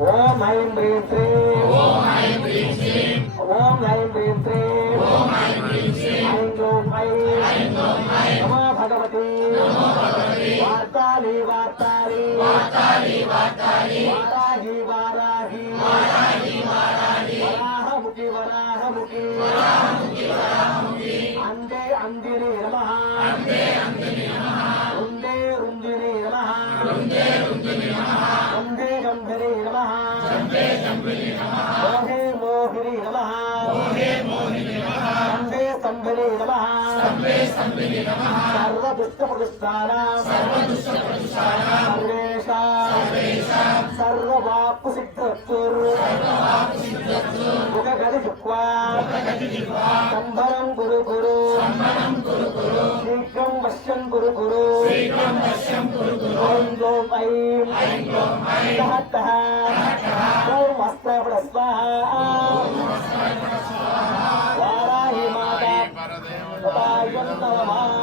ओम ऐं ह्रीं श्रीं ओम ऐं ह्रीं श्रीं ऐं ग्लौं ऐं नमो भगवती वार्ताली वार्ताली वाराही वाराही वराहमुखी वराहमुखी अंदे अंदिनी नमः रुंदे रुंदिनी नमः गंधे गंधरे नमः मोहे मोहिनी नमः संभे संभरे नमः सर्वदुष्टप्रदुष्टानां सर्वेषां सर्ववाक्सिद्धत्वं संभरं गुरु गुरु शीघ्रं वश्यं गुरु गुरु ओं ग्लौं ऐं तः तः ओं हस्तापड स्वाहा वाराही माता तथायं नमः